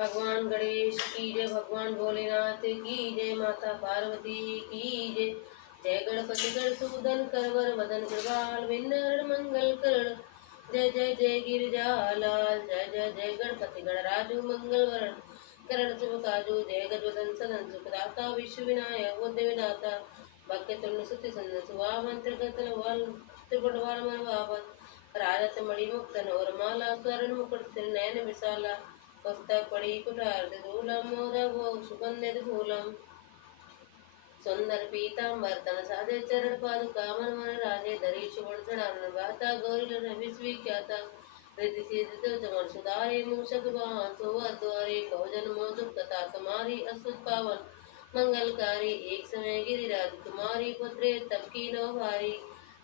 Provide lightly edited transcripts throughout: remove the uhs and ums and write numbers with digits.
भगवान गणेश की जय, भगवान भोलेनाथ की जय, माता पार्वती की जय। जय गणपति गणसूदन करवर वदन कृपाल विंदरण मंगल करण। जय जय जय गिरिजालाल, जय जय जय गणपति गणराजु मंगल वरण करण शुभ काजू। जय गजवदन सदन सुखदाता विश्व विनायक बुद्धि विदाता। भक्त तुल्य सुति संदन सुहावन त्रिगतन वाल त्रिपुट वाल मन भावन। राजत मणि मुक्तन और माला स्वर्ण मुकुट सिर नयन विशाला। पुस्तक पढ़ी कुठार दूलम मोदक भोग सुगंधित फूलम। सुंदर पीतांबर तन साधे चरण पादुका मन मन राजे धरी सुवर्ण चढ़ान गाता गौरी लन विश्वविख्याता। रिद्धि सिद्धि चमन सुधारे मूषक वाहन सोवा द्वारे कवजन मोसुक कथा तुम्हारी अस्तुत पावन मंगलकारी। एक समय गिरिराज तुम्हारी पुत्रे तब की नौ भारी।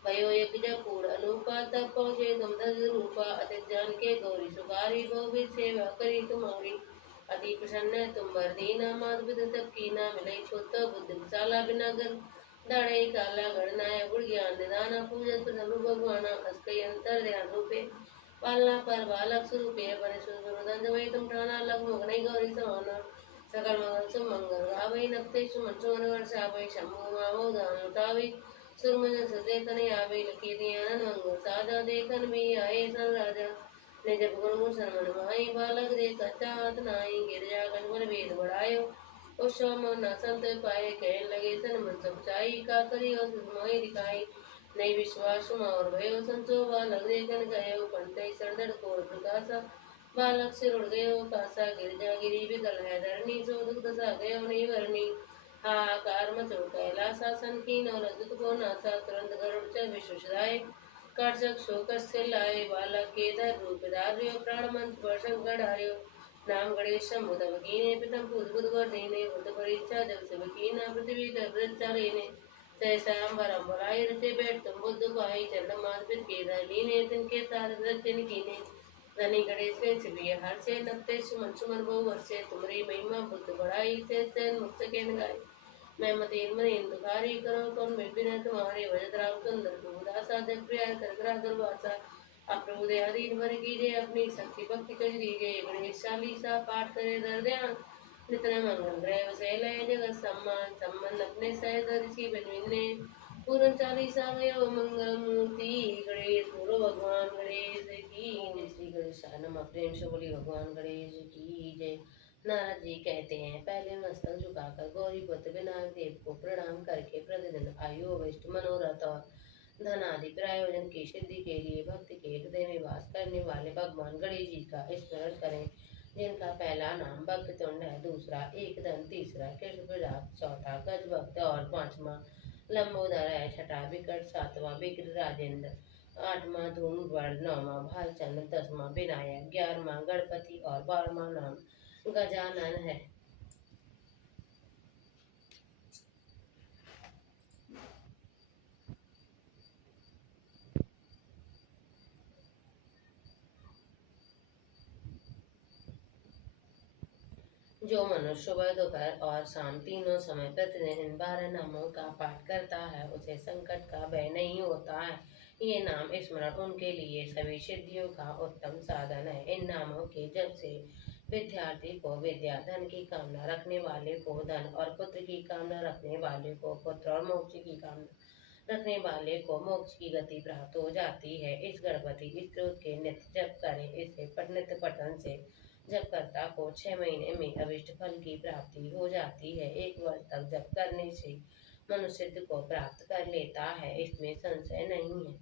भयो यज्ञ पूर्ण अनुपा तब पहुँचे तुम दस रूपा। अति जान के गौरी सुखारी बहु सेवा करी तुम्हारी। अति प्रसन्न है तुम वर दीना मात विद तब कीना। मिले पुत्र बुद्धि विशाला बिनागर दाड़े काला गणनाय गुण ज्ञान निदाना। पूजन प्रसन्न भगवाना अस्कई अंतर ध्यान रूपे। पालना पर बालक स्वरूपे अपने सुरदंड वही तुम ठाना लग मगनई गौरी समाना। सकल मंगल सुमंगल गावई नक्ते सुमन सुमन वर्षावई शंभु मावो दान लुटावई। सुरमन सदे तने आवे लकी दियानन मंगल साजा देखन भी आए सन राजा। निज गुण शरण माई बालक दे कचात नाई। गिरजा गण वेद बढ़ायो उत्सव न संत पाए। कहन लगे सन मन सचाई का करी और मोहि दिखाई। नहीं विश्वास और भयो संचो बालक देखन गयो। पंते सरदड़ कोर प्रकाशा बालक सिर उड़ गयो कासा। गिरजा गिरी बिकल है धरणी सो दुख दशा गयो नहीं वरणी। हाहाकार मचो कैलासा सन की नौ लज्जित को नासा। तुरंत गरुड़ च विश्व सदाए कर्षक शोकस से लाए। बालक के धर रूप धार्यो प्राण मंत्र पर शंकर ढार्यो। नाम गणेश शंभु तब कीने पितम पूज बुध वर दीने। बुद्ध परीक्षा जब सब कीना पृथ्वी कर वृक्षा लेने। सहसा अम्बरम बलाई रचे बैठ तुम बुद्ध पाई। चरण मात पित के धर लीने तिनके साथ रचन कीने। धनी गणेश के छिपिय हर से नक्ते सुमन सुमन बहु वर्षे। तुमरी महिमा बुद्ध बढ़ाई से सैन मुक्त के गाय। मैं मतीन मनीन दुखारी करो कौन में बिना तुम्हारे। भजत राम सुंदर प्रभुदासा जग प्रिय कर ग्रह दुर्वासा। अप्रभु दयादीन वर कीजिए अपनी शक्ति भक्ति कर दीजिए। गणेश चालीसा पाठ करे दर ध्यान नित्य मंगल ग्रह वसे लय जगत सम्मान। संबंध अपने सहित ऋषि बनविने पूर्ण चालीसा गयो मंगल मूर्ति। गणेश बोलो भगवान गणेश की जय। श्री गणेशाय नमः। प्रेम से बोली भगवान गणेश की जय। नारद जी कहते हैं, पहले मस्तक झुकाकर गौरी पुत्र विनायक देव को प्रणाम करके प्रतिदिन आयु अभिष्ट मनोरथ और धन आदि प्रयोजन की सिद्धि के लिए भक्ति के हृदय में वास करने वाले भगवान गणेश जी का स्मरण करें। जिनका पहला नाम भक्तुंड है, दूसरा एकदंत, तीसरा कृष्ण, चौथा गज भक्त और पांचवा लंबोदर है। छठा विकट, सातवां विग्रह राजेंद्र, आठवां धूम वर्ण, नौवां भालचंद्र, दसवां विनायक, 11वां गणपति और 12वां नाम गजानन है। जो मनुष्य सुबह दोपहर और शाम तीनों समय प्रतिदिन 12 नामों का पाठ करता है, उसे संकट का भय नहीं होता है। ये नाम स्मरण उनके लिए सभी सिद्धियों का उत्तम साधन है। इन नामों के जप से विद्यार्थी को विद्या, धन की कामना रखने वाले को धन और पुत्र की कामना रखने वाले को पुत्र और मोक्ष की कामना रखने वाले को मोक्ष की गति प्राप्त हो जाती है। इस गणपति स्तोत्र के नित्य जप करें। इससे नित्य पठन से जपकर्ता को 6 महीने में अभिष्ट फल की प्राप्ति हो जाती है। 1 वर्ष तक जप करने से मनुष्य सिद्धि को प्राप्त कर लेता है, इसमें संशय नहीं है।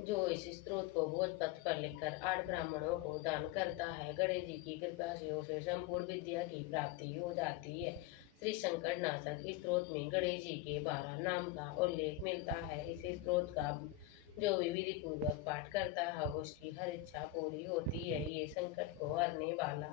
जो इस स्त्रोत को भोजपत्र पर लिखकर 8 ब्राह्मणों को दान करता है, गणेश जी की कृपा से उसे संपूर्ण विद्या की प्राप्ति हो जाती है। श्री संकट नाशक स्त्रोत में गणेश जी के 12 नाम का उल्लेख मिलता है। इस स्त्रोत का जो विधि पूर्वक पाठ करता है, उसकी हर इच्छा पूरी होती है। ये संकट को हरने वाला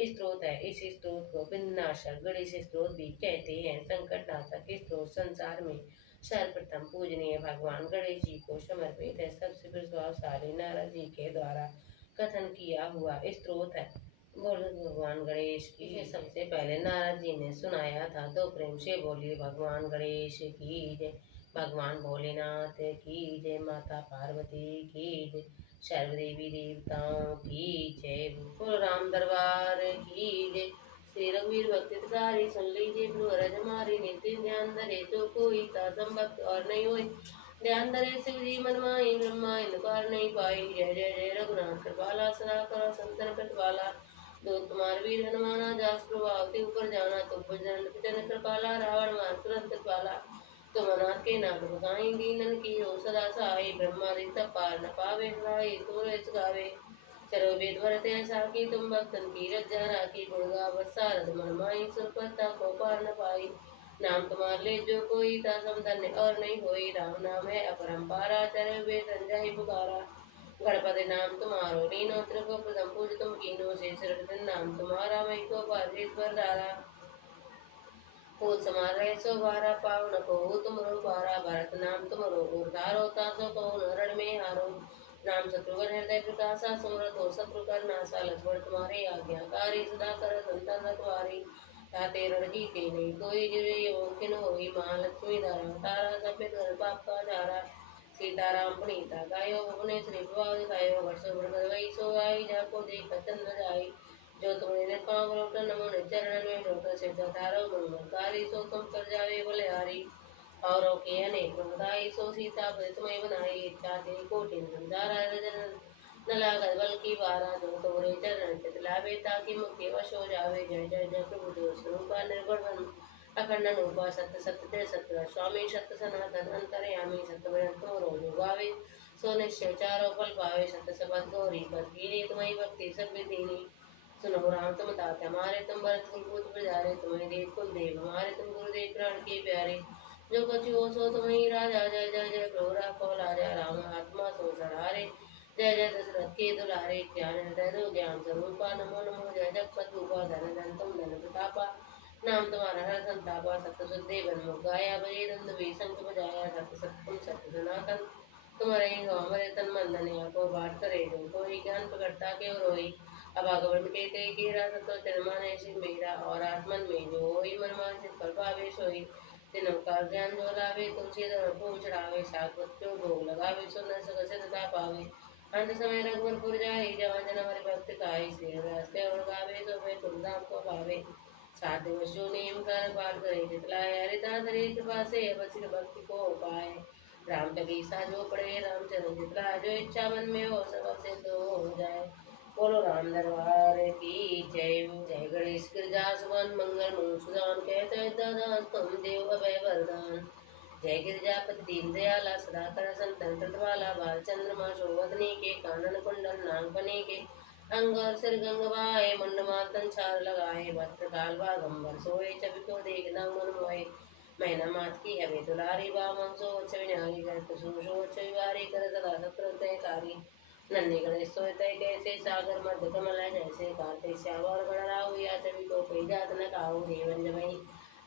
स्त्रोत है। इस स्त्रोत को विघ्ननाशक गणेश स्त्रोत भी कहते हैं। संकट नाशक स्त्रोत संसार में सर्वप्रथम पूजनीय भगवान गणेश जी को समर्पित है। सबसे प्रभावशाली नारद जी के द्वारा कथन किया हुआ स्त्रोत है। बोलो भगवान गणेश की। सबसे पहले नारद जी ने सुनाया था, तो प्रेम से बोलिए भगवान गणेश की जय। भगवान भोलेनाथ की जय, माता पार्वती की जय, सर्व देवी देवताओं की जय, बोलो राम दरबार की जय। श्री रघुवीर भक्ति कारी सुन लीजिए प्रभु रज हमारी, नित्य ध्यान धरे जो कोई तासम भक्त और नहीं होए, ध्यान धरे शिव जी मन माहि ब्रह्मा इंदुकार नहीं पाई। जय जय जय रघुनाथ कृपाला सदा करो संतन कृपाला, दूत कुमार वीर हनुमाना जास प्रभावती ऊपर जाना, तुम जन कृपाला रावण मार तुरंत पाला। तुम अनाथ के नाथ गोसाई दीनन की हो सदा सहाय, ब्रह्मादित्य पार न पावे सहाय तुम रस गावे। चलो वेद भरते ऐसा कि तुम भक्तन की रजा राखी, गुण गावत सारद मन माई सुरपता को पार न पाई। नाम तुम्हार ले जो कोई तासम धन्य और नहीं होई, राम नाम है अपरंपारा चरण वेद संजय पुकारा। गणपति नाम तुम्हारो लीनो त्रिको प्रथम पूज तुम कीनो, शेष नाम तुम्हारा मई को पार धारा। फूल समार रहे सो बारा पावन को तुमरो बारा, भरत नाम तुमरो उद्धारो तासो कहो रण में हारो। नाम शत्रुघ्न हृदय प्रकाशा, सुमरत हो शत्रु कर नासा, लक्ष्मण तुम्हारे आज्ञाकारी सदा कर संतन रखवारी। ताते रण जीते नहीं कोई, जिये मुमकिन होई, महालक्ष्मी धारा तारा सफेद घर पाप का चारा। सीताराम पुनीता गायो अपने श्री प्रभाव दिखायो, वर्षो वर्ष वही सो आई, जाको देख चंद्र जाई। जो तुमने पाँव लोटन नमो चरण में लोटन सिर धारो मंगलकारी, सो तुम कर जावे बलिहारी। औरों के अनेक प्रमदाई, सो सीता पति तुम्हें बनाई, इच्छा ते कोटि संसारा रजन न लागत बल की बारा। जो तुम्हारे चरण चित लावे, ताकि मुक्ति वश हो जावे। जय जय जय प्रभु जो स्वरूपा निर्गुण बन अखंड अनुपा, सत्य सत्य जय सत्य स्वामी सत्य सनातन अंतर्यामी, सत्य भजन तुम रोज गावे, सो निश्चय चारों फल पावे। सत्य सबद गौरी पद कीनी, तुम्हारी भक्ति सब विधीनी। सुनो राम तुम तात हमारे, तुम भरत कुलभूत प्रजारे, तुम्हें देव कुल देव हमारे, तुम गुरुदेव प्राण के प्यारे। जो कुछ हो सो तुम्हें राजा, जय जय जय प्रभु राखो लाजा, राम आत्मा सो सहारे। जय जय दशरथ के दुलारे, ज्ञान हृदय दो ज्ञान स्वरूपा, नमो नमो जय जगत रूपा, धन धन तुम धन प्रतापा। नाम तुम्हारा हर संतापा, सत्य शुद्धि बन मुख गाया, बजे दंड भी शंख बजाया, सत्य सत्य तुम सत्य सनातन। तुम्हारे हमारे तन मन धन को बाट करे, जो कोई ज्ञान प्रकटता के रोई। अब आगमन के ते कीरा सतो तिरमाने सिंह मेरा, और आसमन में जो होई मन मानसिक फल पावे सोई। तिनों का ज्ञान जो लावे, तुलसी धर्म को चढ़ावे, सागवत जो भोग लगावे, सो न सक सिद्धता पावे। अंत समय रघुवरपुर जाहि, जहाँ जन हरि भक्त खाई, श्री रस के और गावे, सो वे तुलदाम को पावे। साध्य वशु नेम कर पार करे, जितलाय हरिदास हरि कृपा से, बसिर भक्ति को पाए। राम चालीसा जो पढ़े रामचरण जितला, जो इच्छा मन में हो सब सिद्ध हो जाए। बोलो राम दरबार की जय। जय गणेश गिरजा सुमन मंगल मूषुदान, कहते दादा तुम देव अभय वरदान। जय गिरजापति दीन दयाला, सदा कर संतन तटवाला, बाल चंद्रमा शोभतनी के, कानन कुंडल नागफनी के, अंग और सिर गंगवाए, मुंड मातन छार लगाए, वस्त्र काल बागंबर सोए, छवि को देखना मन मोहे। मैना मात की हवे दुलारी, बामन सो छवि नारी, कर कुसुम सो छवि वारी, कर सदा शत्रु तय कारी। नन्हे गणेश सोते कैसे, सागर मध्य कमल है जैसे, कार्तिक श्याम और गणराहु, या छवि को कोई जात न काहू। देवन जमई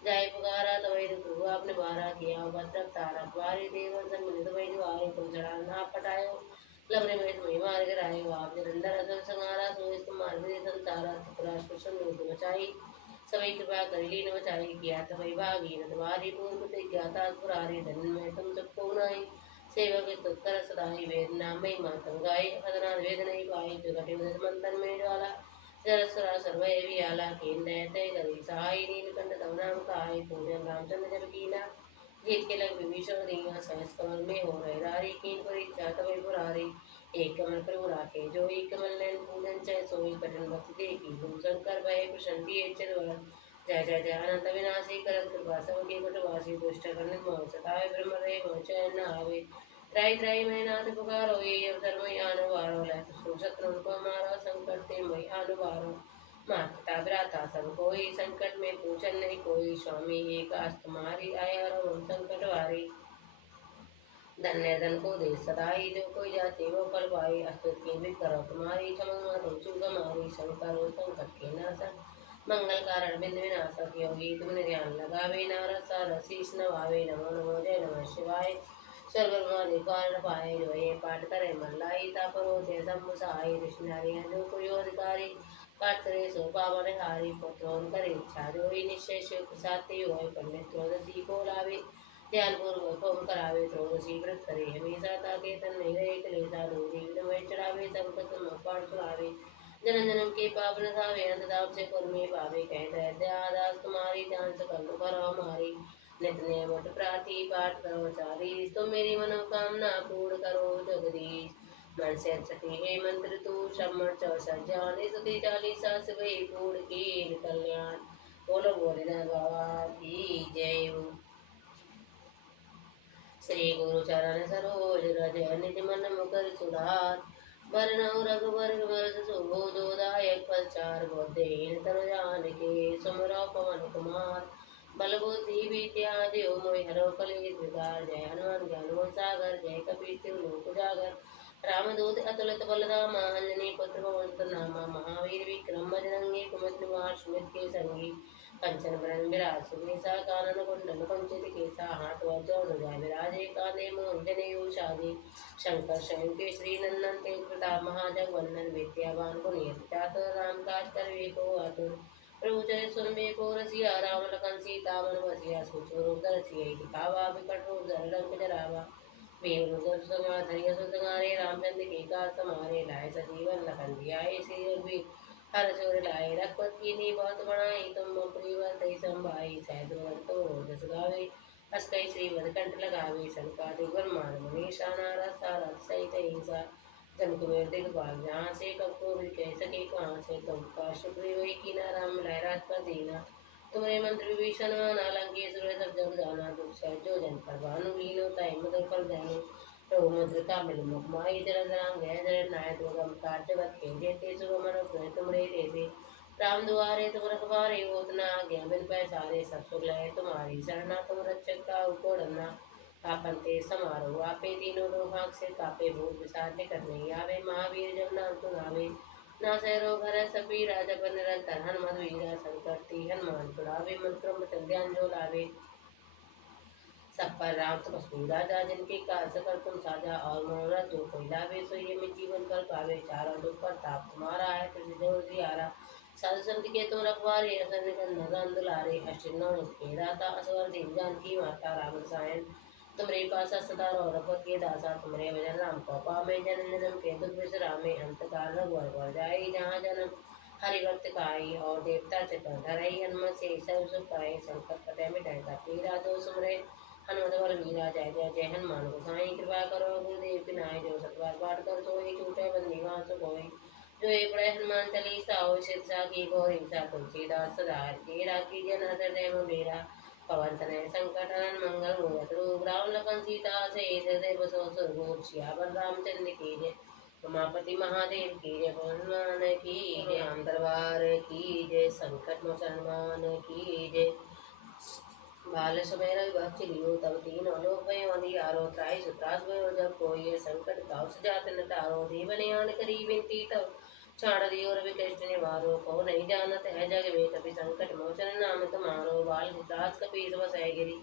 जाय पुकारा, तवै ऋतु आपने बारा, किया भद्र तारा द्वारी, देवन सम्मिलित वै द्वारे, तुम चढ़ा ना पटायो, लबरे में तुम्हें मार गिरायो। आप जलंधर असुर संहारा, सोई तुम्हार विधि संसारा, त्रिपुरासुर संहार बचाई, सभी कृपा कर लीन बचाई। किया तवै भागीरथ वारी, पूर्व प्रतिज्ञाता पुरारी, धन में तुम सबको नाई। सेवक स्तुत सदाई, वेद नाम में मातम गाई, खतना वेद नहीं पाई, जो घटे मंथन में ज्वाला, जरसुरा सर्वय वियाला, केन दयते करी सहाय, नीलकंठ तव नाम कहाई, पूजन रामचंद्र जब कीना, जीत के लग विभीषण दीना, सहस कमल में हो रहे रारी, कीन परीक्षा तवै पुरारी। एक कमल प्रभु राखे जो, एक कमल नैन पूजन चय सोई, कठिन भक्ति देखी तुम शंकर भय प्रसन्न चर। जय जय जय अनंत विनाशी, करत कृपा सबके बटवासी, दुष्ट करनित मोह सतावे, ब्रह्म रे मोह चैन न आवे। त्राई त्राई मैं नाथ पुकारो, ये अवसर मैं आनो वारो, लय सो शत्रु को मारो, संकट ते मैं आनो वारो। मात पिता भ्राता सब कोई, संकट में पूछन नहीं कोई, स्वामी एक आस तुम्हारी, आया रहो संकट वारी। धन्य धन को दे सदाई, जो कोई जाति वो फल पाई, अस्तुत की भी करो तुम्हारी, क्षमा तुम चूक हमारी, शंकर हो संकट के नाशक, मंगल कारण बिंद विनाशक। योगी तुमने ध्यान लगावे, नारद सारद शीस नवावे, नमो नमो जय नमः शिवाय। स्वर्ग ब्रह्मादि कारण पाए, जो ये पाठ करे मन लाई, तापर होते शंभु सहाय, कृष्ण नारियन जो कोई अधिकारी, पाठ करे सो पावन हारी, पुत्रों कर इच्छा जो ही, निश्चय शिव प्रसाद होय, पंडित त्रयोदशी को लावे, ध्यान पूर्वक होम करावे त्रयोदशी व्रत करे हमेशा ताके तन नहीं रहे कलेसा दो जीवित में चढ़ावे संकट पाठ सुनावे जन्म जन्म के पाप नसावे अंतदाप से पुर में पावे कहते दयादास तुम्हारी ध्यान सकल करो हमारी नित नियमत प्रार्थी पाठ करो चारी तो मेरी मनोकामना पूर्ण करो जगदीश मन से छठी हे मंत्र तू श्रमण चौसठ जाने सती चालीसा से वही पूर्ण की कल्याण बोलो बोले बाबा की जय हो। श्री गुरु चरण सरोज रज निज मन मुकर सुधार वरनौ रघुवर वर्ष सुबोधोदायक प्रचार बुद्धिहीन तनु जान के सुमरो पवन कुमार बल बुद्धि विद्या देव मोहि हरो कलेश विकार जय हनुमान ज्ञान गुण सागर जय कपीस तिहु लोक उजागर रामदूत अतुलित बलधामा अंजनी पुत्र पवन नामा महावीर विक्रम बजरंगी कुमति निवार सुमित के संगी कंचन बरन विराज सुमेसा कानन कुंडल कुंचित केसा हाथ वज्र ध्वजा विराजे कांधे मोर्जने शादी शंकर स्वयं केसरी नंदन तेज प्रताप महाजग वंदन विद्यावान गुणियत चातुर राम काज करवे को आतुर प्रभु चरित सुनबे को रसिया राम लखन सीता मन बसिया सूक्ष्म रूप दर्शिया दिखावा विकट रूप धर लंक जरावा वीर संगार धरिया संगारे रामचंद्र के का समारे लाए सजीवन लखन जियाए श्री रघुवीर हर सुर लाए रघुपत कीन्ही बहुत बड़ाई तुम प्रियवर तई संभाई सहज तो जस गावे हस कई श्री कंठ लगावे संकादिक ब्रह्मांड मनीषा नारद सारथ सहित हिंसा जन कुबेर दिखपाल जहाँ से कब भी कह सके कहाँ से तुम का शुक्र वही कीना राम मिलाए राज पर दीना तुम्हारे मंत्र विभीषण नालंके सुर सब जग जाना दुख सहज जो जन पर भानु लीनो ताई मधुर फल जानो प्रभु मुद्र का मिल मुख माही जरन राम गय जरन नाय दुर्गम कार जगत के जेते सुर मनो प्रय तुमरे देते राम दुआरे तुम रखवारे होत न आज्ञा बिन पैसारे सब सुख लय तुम्हारी शरणा तुम रक्षक का उकोड़ना आपन ते समारो आपे तीनों लोहाक से कापे भूत विसार निकट नहीं आवे महावीर जब नाम सुनावे ना सैरो घर सपी राजा पर निरंतर हनुमत वीरा संकटती हनुमान छुड़ावे मंत्रों में ध्यान जो लावे सब पर राम तपस्वी राजा जिनके काज कर तुम साजा और मनोरथ जो कोई लावे सो ये में जीवन कर पावे चारों दुख पर ताप तुम्हारा है तुझे जो जियारा साधु संत के तुम रखवारे असर निकंदन दुलारे अष्टनौ के दाता असवर दीन जानकी माता राम रसायन तुम्हारे पास सदा रो रघुपत के दासा तुम्हारे भजन राम को पावे जन्म जन्म के दुख विश्रामे अंत काल रघुवर पर जाई जहाँ जन्म हरि भक्त काई और देवता चित्र धरई हनुमत से सब सुख पाए संकट कटे मिटाए सब पीरा जो सुमरे हनुमत बल वीरा जय जय जय हनुमान गोसाई कृपा करो गुरुदेव की नाय जो सतवार पाठ कर तो ही छूटे बंदी वहाँ सो कोई जो ये पढ़े हनुमान चालीसा हो शिक्षा की गौरी सा तुलसीदास सदा के राखी जन हृदय मेरा पवन तनय संकट हरण मंगल मूरत रूप राम लखन सीता से हृदय बसो सुरभूप सियावर रामचंद्र की जय उमापति महादेव की जय हनुमान की जय राम दरबार की जय संकट मोचन हनुमान की जय बाल समय भक्ति लियो तब तीन लोक भयो अंधियारो त्राहि सुत्रास भयो जब कोई ये संकट काउ सजात न तारो दीवन आन करी विनती तब छाड़ दियो रवि कृष्ण निवारो को नहीं जानत है जग में कभी संकट मोचन नाम तुम्हारो बाल दास कपीस वसै गिरी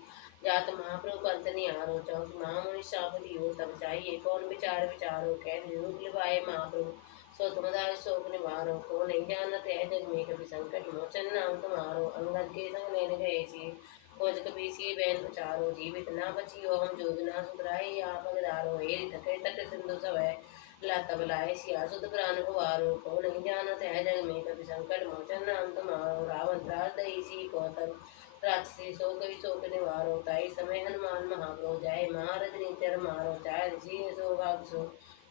जात महाप्रभु पंत निहारो चौथ महामुनि शाप दियो तब चाहिए कौन विचार विचारो कह रूप लिवाए महाप्रभु सो तुमदाय शोक निवारो को नहीं जानत है जग में कभी संकट मोचन नाम तुम्हारो अंगद के संग लेने गए सी खोज कपीसी बैन प्रचारो जीवित ना बचियो हम जोग ना सुधराई आप अगदारो हे थके तट सिंधु सवै ला तब लाए सिया सुध प्राण कुवारो को नहीं जानत है जग में कभी संकट मोचन नाम तुम्हारो रावण त्रास दई सी को तब राक्षसी शोक विशोक निवारो ताई समय हनुमान महाप्रो जाय महारज निचर मारो चाहे ऋषि सौभाग सो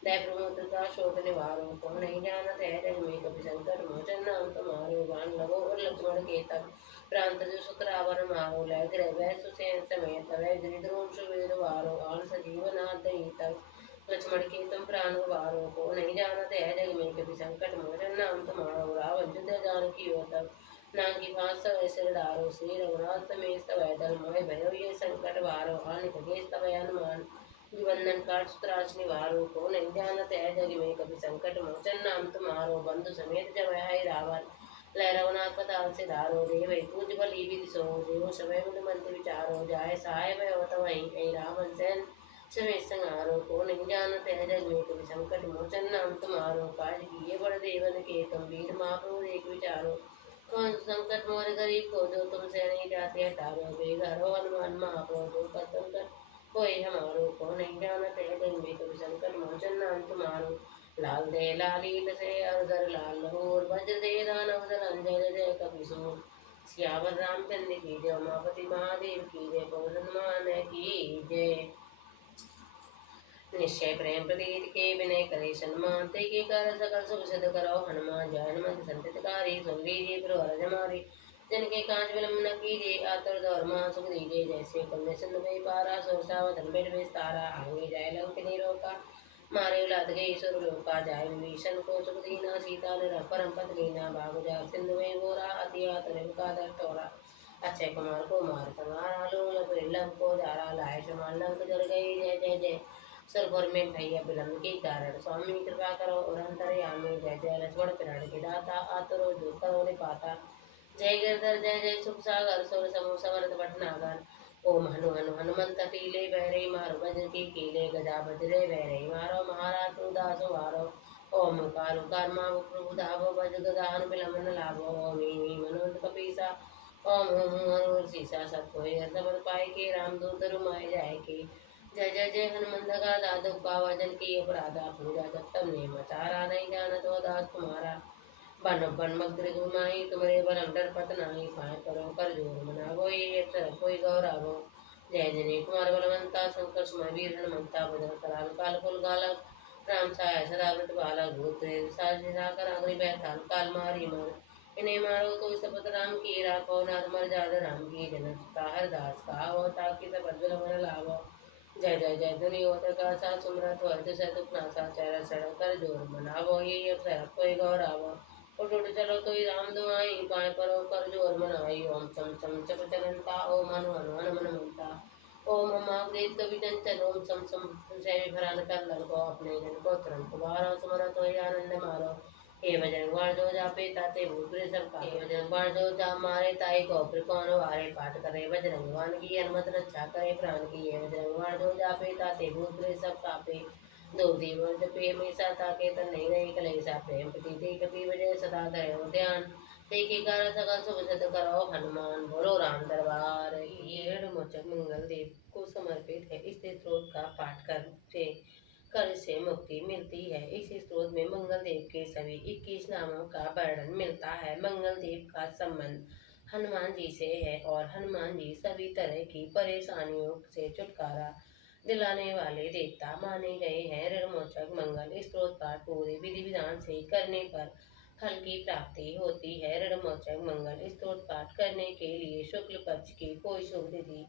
दय प्रमुत्र का शोक निवारो को नहीं जानत है जग में कभी संकट मोचन नाम तुम्हारो बाण लगो और लक्ष्मण के तब प्रांत जो सुतरावन मारो लय ग्रह वै सुसेन समेत वै द्रिद्रोण सुवेद वारो आन सजीवन आदि तब लक्ष्मण के तुम प्राण वारो को नहीं जानत है जग में कभी संकट मोचन नाम तुम्हारो रावण युद्ध जान की हो तब नांगी फांस सवै सिर डारो श्री रघुनाथ समेत सवै दल मोय भयो ये संकट वारो आन खगेश तवै हनुमान जीवंदन काट सुतराज निवारो को नहीं जानत है जग में कभी संकट मोचन नाम तुम्हारो बंधु समेत जब है रावण लय रघुनाथ पताल से धारो देव पूज बलि विधि सो देव समय मुन मंत्र विचारो जाय सहाय भयो तवहि कई रावण सैन समेत संहारो को नहीं जानत है जग में कभी संकट मोचन नाम तुम्हारो काज किए बड़ देवन के तुम वीर महाप्रभु एक विचारो कौन संकट मोर गरीब को जो तुमसे नहीं जाते हटावे बेघर हो हनुमान महाप्रभु का संकट कोई हमारो को नहीं जानते दिन भी तुम संकट मोचन नाम तुम्हारो लाल दे लालील से अवसर लाल और वज्र दे दानव दल जय जय कपिसो सियावर रामचंद्र की जय उमापति महादेव की जय पवन हनुमान की जय। निश्चय प्रेम प्रतीत के विनय करे सन्मान ते के कर सकल सुख सिद्ध करो हनुमान जय हनुमंत संततकारी सुन लीजिए फिर हर जमारे जन के कांच विलंब न कीजिए आतुर धर्मा सुख दीजिए जैसे कन्या सिंधु में पारा सोरसा वधन बेट विस्तारा आगे जाय लंक निरोका मारे उलाद गई सुर लोका जाय विभीषण को सुख दीना सीता ने परम पद लीना बाबू जा सिंधु में गोरा अति आतुर का दर तोरा अक्षय कुमार को मार संहारा लो लंक को जारा लाए समान लंक जल गई जय जय जय सरभर में भैया विलंब के कारण स्वामी कृपा करो और अंतर्यामी जय जय लक्ष्मण प्रण के दाता आतुरो जो करो पाता जय गिरधर जय जय सुख सागर सुर समूह समर्थ भटनागर ओम हनु हनु हनुमंत टीले बैरे मारो वज्र के कीले गजा बजरे बैरे मारो महाराज तू दासो मारो ओम कारो कर्मा प्रभु धावो वज्र गदा हनु विलंब न लाभो ओम मनोत कपीसा ओम ओम हनु सीसा सब कोई समर्थ पाए के राम दूत रुमाए जाए के जय जय जय हनुमंत का दादु का वजन की अपराधा पूजा जब तब ने मचारा नहीं जाना तो दास तुम्हारा बन बन मग्र घुमाई तुम्हारे बन डर पत नहीं पाए करो कर जोर मना कोई अक्षर कोई गौरव जय जने कुमार बलवंता शंकर सुमय वीर हनुमंता बदल कराल काल कुल गालक राम साय सदाव्रत बालक भूत साजिरा कर अग्नि बैठाल काल मारी मर इन्हें मारो तो शपथ राम की राखो नाथ मर जाद राम की जनक हर दास का हो ताकि सब मन लाभो जय जय जय दुनिया का सा सुमरत वर्ध से दुखना सा चेहरा सड़क कर जोर मनावो ये अवसर कोई गौरावो उठ उठ चलो तो राम दुआई पाए परो कर जोर मनाई ओम चम चम चप चलंता ओम हनु हनु हन मन मनता ओम मम देव कवि चंचल ओम सम सम से भरान कर लड़को अपने जन को तुरंत बारो सुमरत हो आनंद मारो हे बजरंग बाण जो जापे ताते भूत प्रेत सब का हे बजरंग बाण जो जा मारे ताई को फिर कौन वारे पाठ करे बजरंग बाण की हनुमत रक्षा करे प्राण की हे बजरंग बाण जो जापे ताते भूत प्रेत सब कापे दो दीवन जपे हमेशा ताके तन नहीं रहे कलेसा प्रेम प्रति कपि बजय सदा धरो ध्यान तेके कारण सकल शुभ सिद्ध करो हनुमान बोलो राम दरबार की मोचक मंगल देव को समर्पित है इस स्त्रोत का पाठ करके कर्ज से मुक्ति मिलती है। इस स्त्रोत में मंगल देव के सभी 21 नामों का वर्णन मिलता है। मंगल देव का संबंध हनुमान जी से है और हनुमान जी सभी तरह की परेशानियों से छुटकारा दिलाने वाले देवता माने गए हैं। ऋणमोचक मंगल स्त्रोत पाठ पूरे विधि विधान से करने पर फल की प्राप्ति होती है। ऋणमोचक मंगल स्त्रोत पाठ करने के लिए शुक्ल पक्ष की कोई शुभ तिथि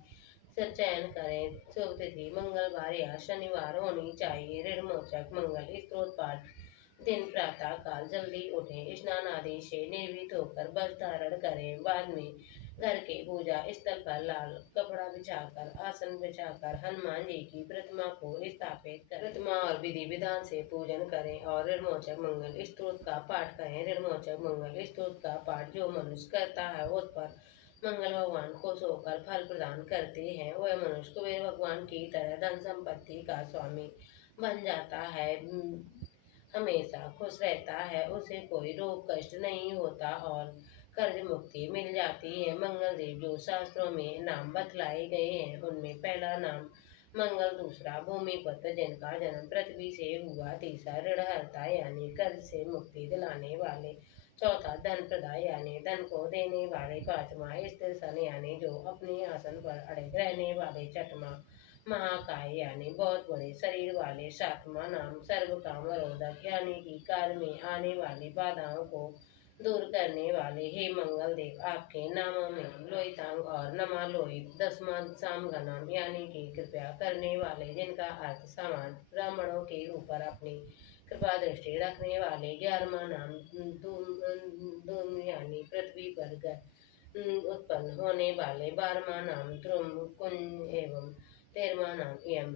से चयन करें। शुभ तिथि मंगलवार या शनिवार होनी चाहिए। ऋणमोचक मंगल स्त्रोत पाठ दिन प्रातः काल जल्दी उठें, स्नान आदि से निर्भीत होकर वस्त्र धारण करें। बाद में घर के पूजा स्थल पर लाल कपड़ा बिछाकर आसन बिछाकर हनुमान जी की प्रतिमा को स्थापित करें। प्रतिमा और विधि विधान से पूजन करें और ऋणमोचक मंगल स्त्रोत का पाठ करें। ऋणमोचक मंगल स्त्रोत का पाठ जो मनुष्य करता है उस पर मंगल भगवान खुश होकर फल प्रदान करते हैं। वह मनुष्य कुबेर भगवान की तरह धन संपत्ति का स्वामी बन जाता है, हमेशा खुश रहता है, उसे कोई रोग कष्ट नहीं होता और कर्ज मुक्ति मिल जाती है। मंगल देव जो शास्त्रों में नाम बतलाए गए हैं उनमें पहला नाम मंगल, दूसरा भूमिपुत्र जिनका जन्म पृथ्वी से हुआ, तीसरा ऋणहर्ता यानी कर्ज से मुक्ति दिलाने वाले, चौथा धन प्रदाय यानी धन को देने वाले, पांचवा स्थिर सन यानी जो अपने आसन पर अड़े रहने वाले, छठवां महाकाय यानी बहुत बड़े शरीर वाले, सातवां नाम सर्व काम रोधक यानी कि कार्य में आने वाली बाधाओं को दूर करने वाले। हे मंगल देव आपके नामों में लोहितांग और नमा लोहित, दसवां सामगनम यानी कि कृपया करने वाले जिनका अर्थ समान ब्राह्मणों के ऊपर अपनी कृपा दृष्टि रखने वाले, 11वां नाम धूम यानी पृथ्वी पर उत्पन्न होने वाले, 12वां नाम ध्रुम कुंज एवं 13वां नाम यम,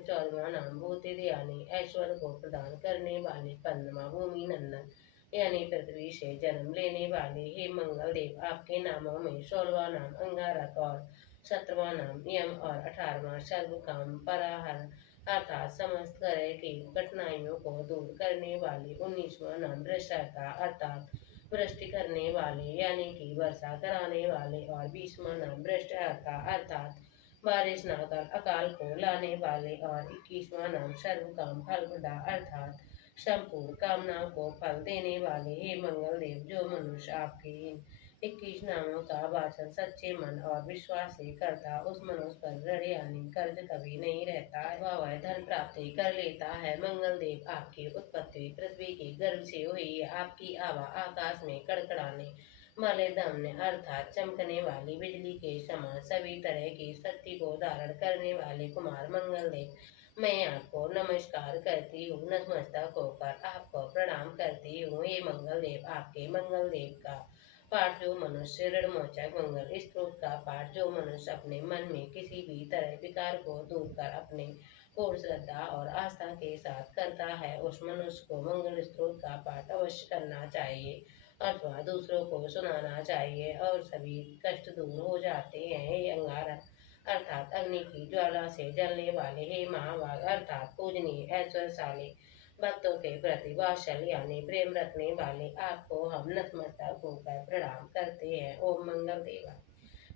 14वां नाम भूतिद यानी ऐश्वर्य को प्रदान करने वाले, 15वां भूमि नंदन यानी पृथ्वी से जन्म लेने वाले। हे मंगल देव आपके नामों में 16वां नाम अंगारक और 17वां नाम यम और 18वां सर्व काम पराहर अर्थात समस्त तरह की कठिनाइयों को दूर करने वाली, 19वां नाम भ्रष्टाचार अर्थात वृष्टि करने वाले यानी कि वर्षा कराने वाले, और भीष्म नाम भ्रष्ट अर्थात बारिश ना कर अकाल को लाने वाले, और 21वां नाम सर्व काम फल प्रदा अर्थात संपूर्ण कामनाओं को फल देने वाले। हे मंगल देव, जो मनुष्य आपके इन 21 नामों का वाचन सच्चे मन और विश्वास से करता, उस मनुष्य पर ऋण यानी कर्ज कभी नहीं रहता अथवा वह धन प्राप्ति कर लेता है। मंगल देव, आपकी उत्पत्ति पृथ्वी के गर्भ से हुई है। आपकी आवा आकाश में कड़कड़ाने वाले दमने अर्थात चमकने वाली बिजली के समान सभी तरह की शक्ति को धारण करने वाले कुमार मंगल देव, मैं आपको नमस्कार करती हूँ। नतमस्तक होकर आपको प्रणाम करती हूँ। ये मंगल देव, आपके मंगल देव का पाठ जो मनुष्य ऋणमोचक मंगल स्त्रोत का पाठ जो मनुष्य अपने मन में किसी भी तरह विकार को दूर कर अपने पूर्ण श्रद्धा और आस्था के साथ करता है, उस मनुष्य को मंगल स्त्रोत का पाठ अवश्य करना चाहिए अथवा दूसरों को सुनाना चाहिए और सभी कष्ट दूर हो जाते हैं। हे अंगार अर्थात अग्नि की ज्वाला से जलने वाले, हे महावाग अर्थात पूजनीय ऐश्वर्यशाली भक्तों के प्रति वात्सल्य यानी प्रेम रखने वाले, आपको हम नतमस्तक होकर प्रणाम करते हैं। ओम मंगल देवा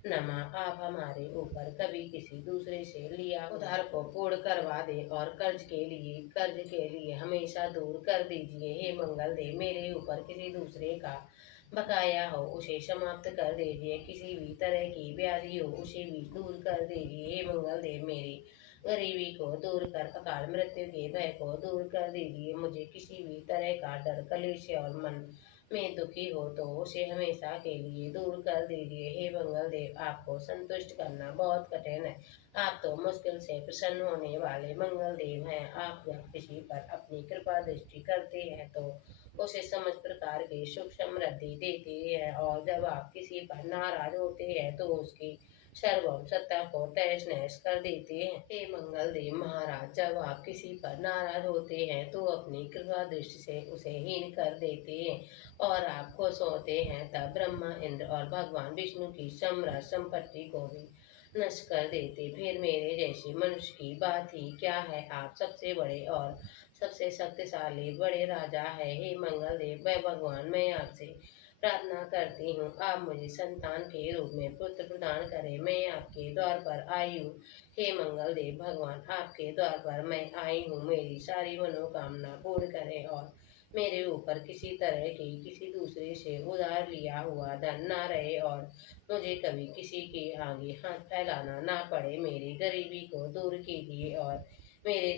नमः। आप हमारे ऊपर कभी किसी दूसरे से लिया उधार को पूर्ण करवा दे और कर्ज के लिए हमेशा दूर कर दीजिए। हे मंगल देव, मेरे ऊपर किसी दूसरे का बकाया हो उसे समाप्त कर दीजिए। किसी भी तरह की व्याधि हो उसे भी दूर कर दीजिए। हे मंगल देव, मेरी गरीबी को दूर कर अकाल मृत्यु के भय को दूर कर दीजिए। मुझे किसी भी तरह का डर कलेश और मन में दुखी हो तो उसे हमेशा के लिए दूर कर दीजिए। हे मंगल देव, आपको संतुष्ट करना बहुत कठिन है। आप तो मुश्किल से प्रसन्न होने वाले मंगल देव हैं। आप जब किसी पर अपनी कृपा दृष्टि करते हैं तो उसे समस्त प्रकार की सुख समृद्धि देते हैं, और जब आप किसी पर नाराज होते हैं तो उसकी सर्वम सत्ता को तहस नहस कर देते हैं। हे मंगल देव महाराज, जब आप किसी पर नाराज होते हैं तो अपनी कृपा दृष्टि से उसे हीन कर देते हैं, और आप खुश होते हैं तब ब्रह्मा इंद्र और भगवान विष्णु की साम्राज्य संपत्ति को भी नष्ट कर देते। फिर मेरे जैसे मनुष्य की बात ही क्या है। आप सबसे बड़े और सबसे शक्तिशाली बड़े राजा है। हे मंगल देव, मैं भगवान, मैं आपसे प्रार्थना करती हूँ, आप मुझे संतान के रूप में पुत्र प्रदान करें। मैं आपके द्वार पर आई हूँ। हे मंगल देव भगवान, आपके द्वार पर मैं आई हूँ। मेरी सारी मनोकामना पूर्ण करें और मेरे ऊपर किसी तरह की किसी दूसरे से उधार लिया हुआ धन ना रहे, और मुझे कभी किसी के आगे हाथ फैलाना ना पड़े। मेरी गरीबी को दूर कीजिए और मेरी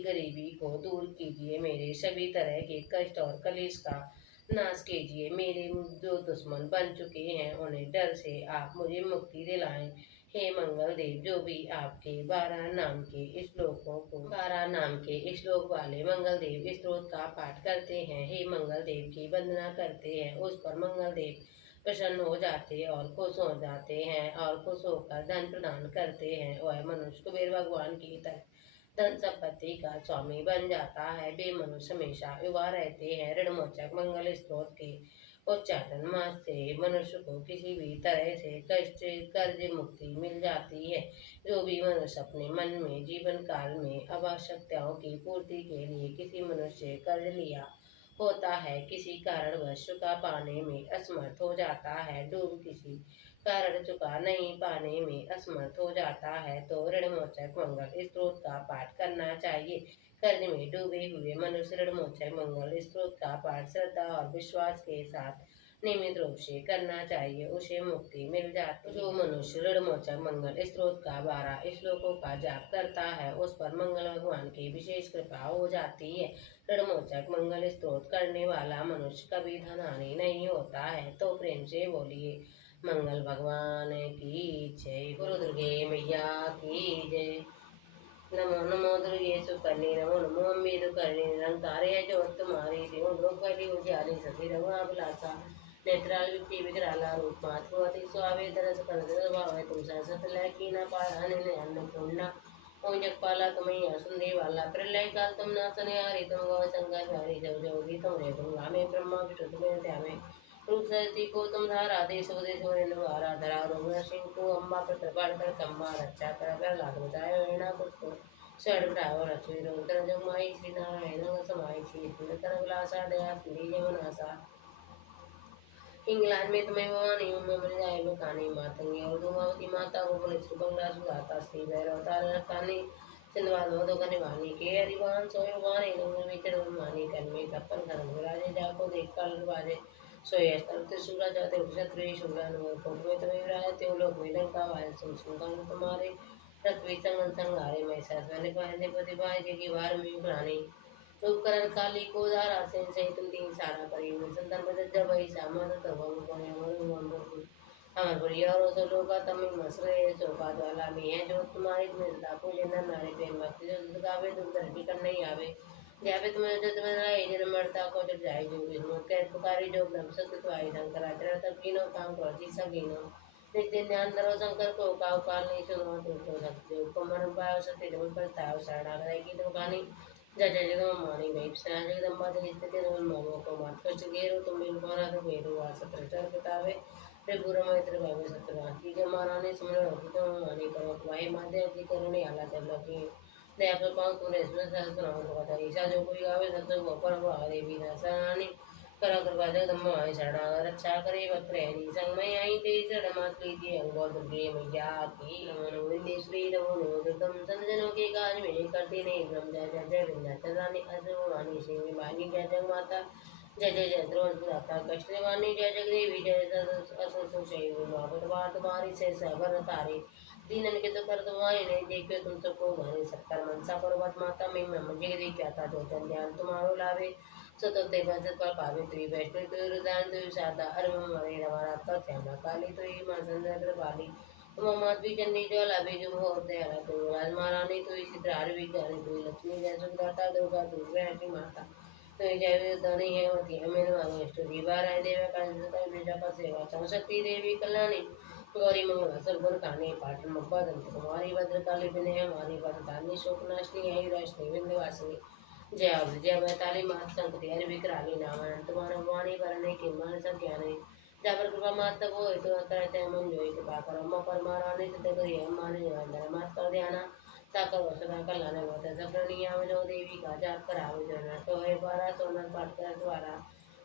गरीबी को दूर कीजिए। मेरे सभी तरह के कष्ट और कलेश का नाश कीजिए। मेरे जो दुश्मन बन चुके हैं उन्हें डर से आप मुझे मुक्ति दिलाएं। हे मंगल देव, जो भी आपके 12 नाम के श्लोक वाले मंगल देव स्त्रोत का पाठ करते हैं, हे मंगल देव की वंदना करते हैं, उस पर मंगल देव प्रसन्न हो जाते हैं और खुश हो जाते हैं, और खुश होकर धन प्रदान करते हैं। वह मनुष्य कुबेर भगवान की तरह धन संपत्ति का स्वामी बन जाता है। वे मनुष्य हमेशा युवा रहते हैं। ऋणमोचक मंगल स्त्रोत के उच्चाटन मास से मनुष्य को किसी भी तरह से कष्ट कर्ज मुक्ति मिल जाती है। जो भी मनुष्य अपने मन में जीवन काल में आवश्यकताओं की पूर्ति के लिए किसी मनुष्य से कर्ज लिया होता है, किसी कारणवश चुका पाने में असमर्थ हो जाता है, डूब किसी कारण चुका नहीं पाने में असमर्थ हो जाता है, तो ऋणमोचक मंगल स्त्रोत का पाठ करना चाहिए। कर्ज में डूबे हुए मनुष्य ऋणमोचक मंगल स्त्रोत का पाठ श्रद्धा और विश्वास के साथ नियमित रूप से करना चाहिए, उसे मुक्ति मिल जाती है। जो मनुष्य ऋणमोचक मंगल स्त्रोत का 12 श्लोकों का जाप करता है उस पर मंगल भगवान की विशेष कृपा हो जाती है। ऋणमोचक मंगल स्त्रोत करने वाला मनुष्य कभी धनहानि नहीं होता है। तो प्रेम से बोलिए मंगल भगवान की जय। गुरु दुर्गे मैया की जय। नमो नमो दुर्गे सुकन्ये नमो नमो अम्बे दुकर्णे निरंकारे जो तुम्हारी देव लोक वैली उजियारी सती रघुनाभिलाषा नेत्राल विपी विकराला रूप मातृवती स्वामी दरस कर भाव तुम सरसत लकी न पाया अन्य पुण्य ओं जगपाला तुम्हें सुंदे वाला प्रलय काल तुम नासने हारी तुम गौ संगा चारी जब जोगी तुम रे तुम गामे ब्रह्मा विष्णु तुम्हें त्यामे रूप सरती को तुम धारा देश उदय सोने द्वारा धरा रोग सिंह को अम्बा पर कृपा कर कम्बा रक्षा कर लाभ बचाए वेणा पुष्प षड्भ्राव लक्ष्मीरोत्तर जगमाई श्री नारायण समाई श्री सुंदर विलासा दया श्री जमनासा इंग्लैंड में तुम्हें भवानी में मिल जाए में कहानी मातंगी और धूमावती माता को पुलिस बंगला सुधाता श्री भैरव तारा कहानी सिंधवाद मधु कने वाणी के हरिवान सोयो वाणी नंग विचर वाणी कन में कपन खन विराजे जाको देख कर बाजे सोये स्तर त्रिशूला जाते क्षत्रिय शूला नो कोट में तुम्हें विराजे त्यो लोग में लंका वाय सुन सुन तुम्हारे रत विसंगन संगारे में सहस मैंने पाए प्रतिभा की बार में उकरानी उपकरण काली को दारा सेन सहित तीन सारा परिवहन संदर्भ जब वही सामान तब हम कोने हमारे बढ़िया और सो लोग का तमिल मसले सोका ज्वाला में है जो तुम्हारी तुम्हें दापो जनर नारी प्रेम भक्ति जो गावे तुम तरक्की कर नहीं आवे जावे तुम्हें जो तुम्हें ना जन्म मरता को जब जाए जो विष्णु के पुकारी जो ब्रह्म सत्य तो आई शंकर आचरण तब कीनो काम कर जी सकीनो नित्य ध्यान धरो शंकर को काव काल नहीं सुनो तुम तो सकते को मन पाओ सत्य धर्म पर ताव शरणा करेगी तुम कहानी जय जय जगदम्बाणी वैपसना जगदम्बा जगस्थिति नमो को मात कच गेरो तुम बिलकोना तो गेरो वास प्रचार बतावे रे बुरा मैत्र भावे सत्यवान की जय महारानी सुमन रघुतम मानी करो भाई माते की करुणी आला चल लगी दया पर पाऊं तूने इसमें सहस्त्र नाम को बता ईशा जो कोई गावे सत्य को पर वो आदे भी नासानी करा कृपा जगदम्बा आई शरणा रक्षा करे वक्रेणी संग में आई ते शरण मात लीजिए अंगोर दुर्गे मैया की नमो विंदेश्वरी नमो नमो दुर्गम संजनों के काज में करती नहीं ब्रह्म जय जय जय विंध्याचल रानी अजवानी सिंह वाणी जय जग माता जय जय जय द्रोणपुराता कष्टवाणी जय जगदेवी जय असुशैव महापत बार तुम्हारी से सबर तारे दीनन के तो कर तुम्हारे नहीं देखो तुम सबको घरे सत्तर मनसा पर्वत माता में मुझे देखा था जो जन ध्यान तुम्हारो लावे सतते भजत पर पावे तुई वैष्णव तुई रुदान तुई शारदा अरम मरे रमारा तब श्यामा काली तुई मां संदर पाली तुम माधवी चंडी ज्वाला बीजु हो दयाला तुई राज महारानी तुई चित्रार विज्ञानी तुई लक्ष्मी जय सुखदाता दुर्गा तुई वैष्णवी माता तुई जय धनी है होती है मेरे मानो इष्ट दीवार आए देव का बीजा का सेवा चौशक्ति देवी कल्याणी गौरी मंगला सर्गुण कानी पाटन मब्बा दंत कुमारी भद्रकाली विनय हमारी वरदानी शोकनाशनी ऐराशनी विंध्यवासिनी जय जय मैताली मात संकति हरि विकराली नाम अनंत मानव वाणी वरने के मन संज्ञाने जाबर कृपा मात तब हो तो करते मन जोई कृपा कर अम्मा परमारानी सिद्ध करी हम मान निरंतर मात कर ध्याना ताकर वसना कल्याण होते सप्रनियाम जो देवी का जाप करावे जो न तो है पारा सोनर पाठ कर द्वारा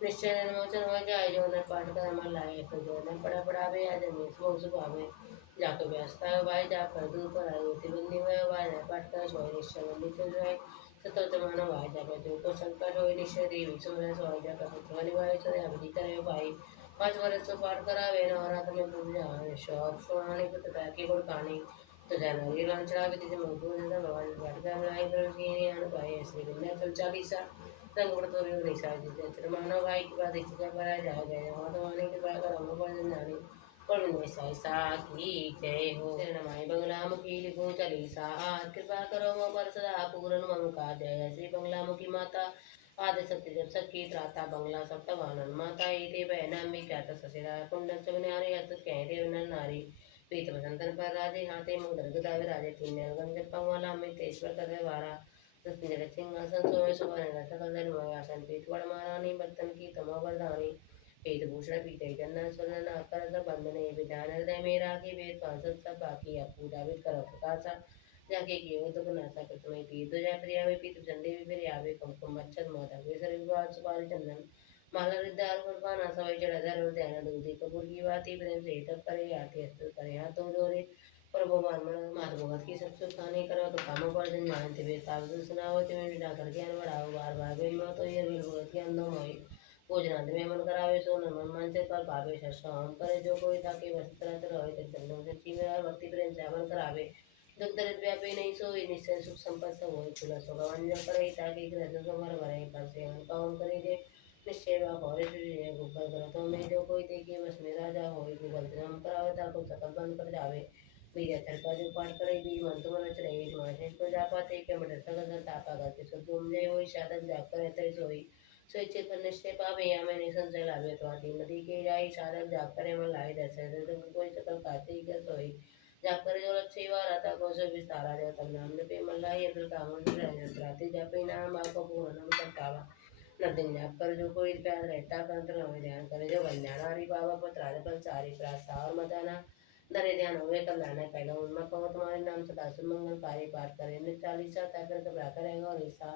निश्चय निर्मोचन हो जाए जो न पाठ कर मन लाए तो जो न पड़ा पड़ावे आज में सो सुभावे जाकर व्यस्ता है भाई जाकर दूर पर आए तिबंदी हुए भाई पाठ कर सोए निश्चय मंदिर चल जाए सतत मानव आय जाकर जो को संकट हो निश्चय देवी सुमन सो आय जाकर पुत्र निभाए चले अवधि करे भाई 5 वर्ष तो पाठ करावे नवरात्र में पूजा शौक सुहानी पुत्र की गुण कहानी तो जनवरी लांचड़ा विधि से मजबूर जैसा भगवान पाठ कर लाई कर की अन पाए श्री विंध्याचल चालीसा रंग पड़तो रे निशा जी मानव भाई की बात इच्छा पर आ जाए गए माधवानी की बात कर हम पर जानी सा की जय हो शरणमाय बंगला मुखी लिखो चालीसा कृपा करो मो पर सदा पूर्ण मम का जय श्री बंगला मुखी माता आदि सत्य जब सखी त्राता बंगला सप्तवानन माता ये बहना में क्या ससिरा कुंडल चमनारी हस्त कह देव नर नारी पीत बसंतन पर राजे हाथे मुदर गदावे राजे तीन गंज पंगवाला में तेश्वर कर वारा सत्य सिंहासन सोए सुवर्ण सकल धर्म आसन पीठ वड़ महारानी बर्तन की तमो वरदानी वेदभूषण पीते जन्नत स्वर्ण कर सब बंधने विधान हृदय मेरा की वेद पांसद सब बाकी आप पूजा विद करो प्रकाशा जाके की हो तो नासा कृतमय पी तो जा प्रिया वे पीत चंदे भी फिर आवे कुमकुम मच्छर मोदक वे सर विवाद सुपारी चंदन माला रिद्धार पर पाना सवै जड़धर और ध्यान दूधी कपूर की बाती प्रेम से तब करे आती हस्त करे हाथों जोरे प्रभु मात भगत की सब सुख खाने करो तो कामों पर जन जानते वे तावत सुनाओ तुम्हें विदा कर ज्ञान बढ़ाओ बार बार वे मत तो ये भगत ज्ञान दो मोई भोजनांत में मन करावे सो नमन मन से कर पावे शस्त्र हम करे जो कोई ताकि वस्त्र रहे तो चंदन से चीमेरा भक्ति प्रेम से हवन करावे दुख दरिद्र व्यापी नहीं सोई निश्चय सुख संपद सब होई खुला सो गवंजन करे ताकि ग्रह को मर भरे पर से हम कौन करे जे निश्चय वा भौरे श्री गुप्त ग्रथों में जो कोई देखे बस में राजा होई गूगल हम करावे ताको सकल बंद कर जावे बीज अक्षर का जो पाठ करे बीज मन तुम रच रहे माशेष को जा पाते के मटर सकल तापा करते सो तुम जय होई साधक जाप करे तय सोई स्वेच्छित पर निश्चय पावे या मैंने संशय लाभे तो आती नदी के जाई साधक जाप करे मन लाई दशे कोई सकल कार्तिक के सोई जाप करे जो लक्ष्य वाला था को सो विस्तारा जो तब नाम ने पे मन लाई अब्दुल कामन राते जापे नाम आपको पूर्ण नाम करतावा न दिन जाप कर जो कोई प्यार रहता कंत्र ध्यान करे जो कल्याण हरि बाबा पत्र राजपल चारी प्रासा और मदाना धरे ध्यान हुए कल्याण पहला उनमें कहो तुम्हारे नाम सदा सुमंगल कार्य पाठ करें नित 40 ताकर घबरा करेगा और ऐसा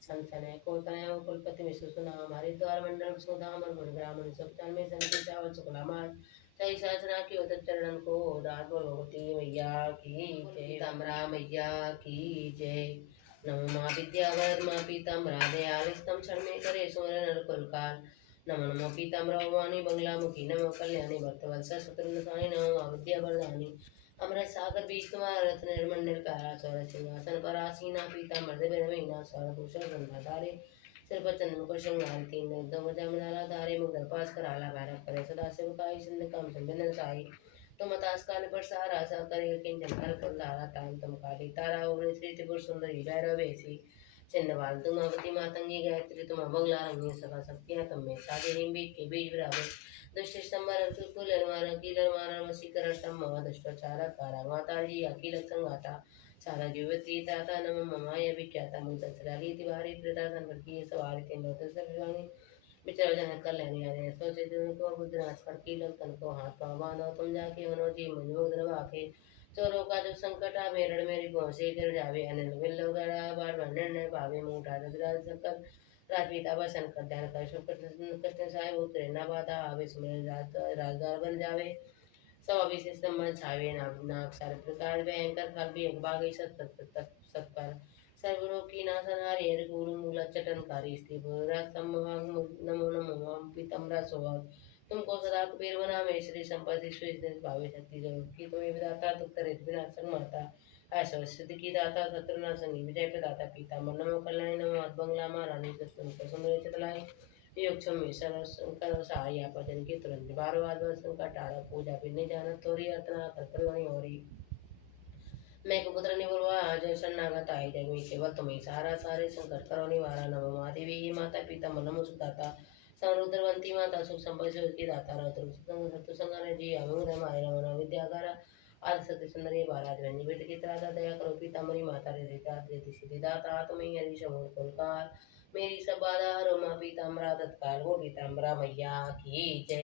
संसन है कोतनय और कुलपति विष्णु सुना हमारे द्वार मंडल सुधाम और गुणग्राम सब में संति चावल शुक्ला मास सही शासना की उदत चरण को दास बोल भगवती मैया की जय तामरा मैया की जय नमो माँ विद्यावर माँ पीताम्बरा दयालिस्तम क्षण में करे सोर नर कुलकाल नमो नमो पीताम्रवाणी बंगलामुखी नमो कल्याणी भक्तवत्सल शत्रुनसानी नमो विद्यावरदानी अमृत सागर बीच तुम्हारा रत्न निर्मंडल प्यारा स्वर सिंहासन पर आसीना पीताम्बर दिव्य स्वर भूषण गंधाधारे सिर पर चंद्र मुकुट श्रृंगार तीन दम जमनाला धारे मुख दरपास कराला भैरव करे सदा शिव काई सिंध काम संबिंदन साई तुम तास काल पर सारा सा करे किंचन कर कर तारा ताम तुम काली तारा ओम श्री त्रिपुर सुंदरी भैरव बेसी छिन्नवाल तुम अवती मातंगी गायत्री तुम अमंगला रंगी सदा शक्तियां तुम में साधे हिम्बी के बीज विरावे दुष्ट स्तंभर कुल निर्माण कीलर मारण वशीकरण स्तंभ दुष्टाचार कारा माताजी अखिल संगाता सारा जीवत्री ताता नम ममाय विख्याता मुंतसराली तिवारी प्रदान वर्गीय सवारी तीन लोटस विवाणी विचार जन कल्याणी आर्य सोचे को बुद्धनाथ कर कीलम तन को हाथ पाँव बांधो तुम जाके होनो जी मुझ आके चोरों का जो संकट आ मेरड़ मेरी पहुंचे गिर जावे अनिल बिल्लो गड़ा बार भंडन न पावे मुंठा रविराज सकल राजपीता बसन कर ध्यान कर शुक्र कृष्ण साहेब उतरे न बाधा आवे सुमेर राजगार बन जावे सब अभिषेक संबंध छावे नाग सारे प्रकार भयंकर खल भी बागी सत सत्पर सर्वरोग की नाशनहारी हरि गुरु मूला चटनकारी स्त्री नमो नमो माम पीतम्बरा स्वभाव तुमको सदा कुबेर बना में श्री संपत्ति श्री भावे शक्ति जरूर की तुम्हें विदाता तुक्तरित विनाशन माता ऐसा सिद्धि की दाता शत्रुना संगी विजय प्रदाता पीता नमो कल्याणी नमो बंगला महारानी तुमको सुंदर चतलाई योग में करो सहाय भजन की तुरंत बारो आदर संकट टाड़ा पूजा पिन्ने जाना तोरी अर्चना कर करो नहीं हो रही मैं पुत्र निवरवा आज शरणागत आई जग में केवल तुम्हें सारा सारे संकट करो निवारा नमो माँ देवी ही माता पिता मनमु सुदाता समुद्रवंती माता सुख संपत्ति की दाता रतु सत्तु संगने जी अमुद हमारे रमन विद्यागारा आदि सत्य सुंदरी बाराज रंजी बेट की तरह दया करो पीतामरी माता रे देता देती सिद्धि दाता तुम्हें हरि शमूल कुलकार मेरी सब बाधा हरो माँ पीताम्बरा तत्काल वो पीताम्बरा मैया की जय।